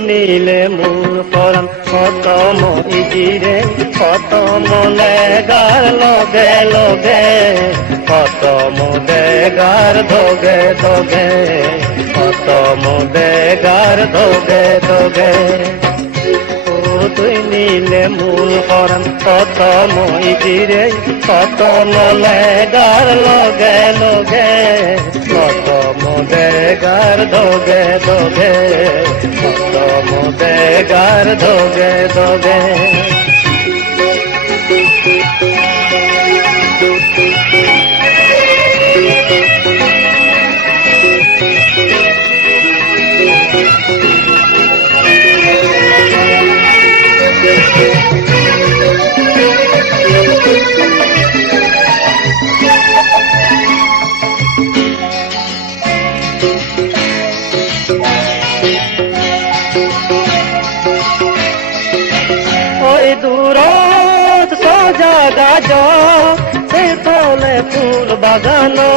নিলে মূল পরাণ কত মইজিরে কত মনেগার লগে লগে কত মোদেগার ধোগে ধোগে কত মোদেগার ধোগে ধোগে তুই নিলে মূল পরাণ কত মইজিরে কত মনেগার লগে লগে কত মোদেগার ধোগে ধোগে কত মোদেগার ধোগে ধোগে দূরত সজা গাজ সে তলে ফুল বাগানো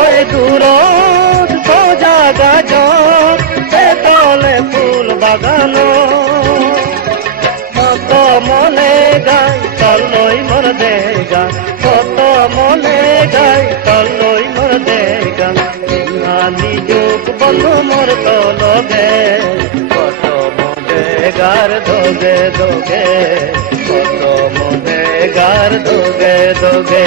ওই দূরত সজা গাজ সে তলে ফুল বাগানো কত মনে গাই তলই মর দেগা কত মনে গাই তলই মর দেগা নিযোগ বন্ধু মোর তলগে কত গার ধোগে ধোগে কত মোদেগার ধোগে ধোগে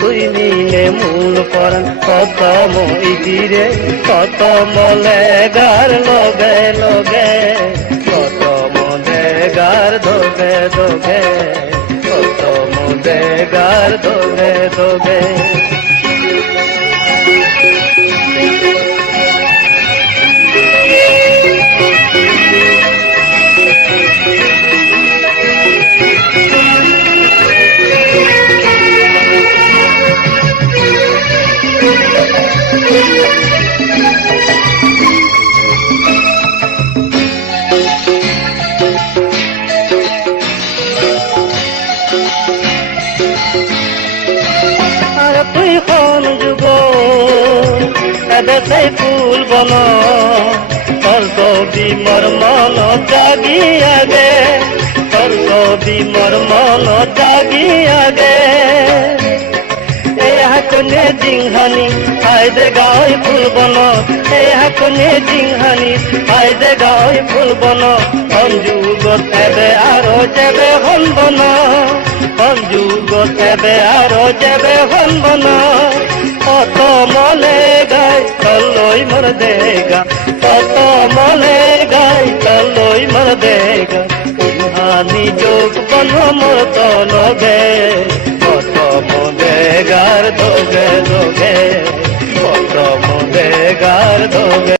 তুই নিলে মূল পরাণ কত মইজিরে কত মলেগার লগে লগে কত মোদেগার ধোগে ধোগে কত মোদেগার ধোগে ধোগে তুই কোন যুগ এবে সেই ফুল বন তোর ছবি মোর মন জাগি আগে তোর ছবি মোর মন জাগি আগে এই হাকনে জিংহানি আইদে গাই ফুল বন এই হাকনে জিংহানি আইদে গাই ফুল বন যুগত এবে আরো যাবে হন বন যুগত এবে আরো যাবে হন বন কত মলে গাই তলই মর দেগা কত মলে গাই তলই মর দেগা হানি যোগ বন মোর তলগে কত মোদেগার ধোগে ধোগে কত মোদেগার ধোগে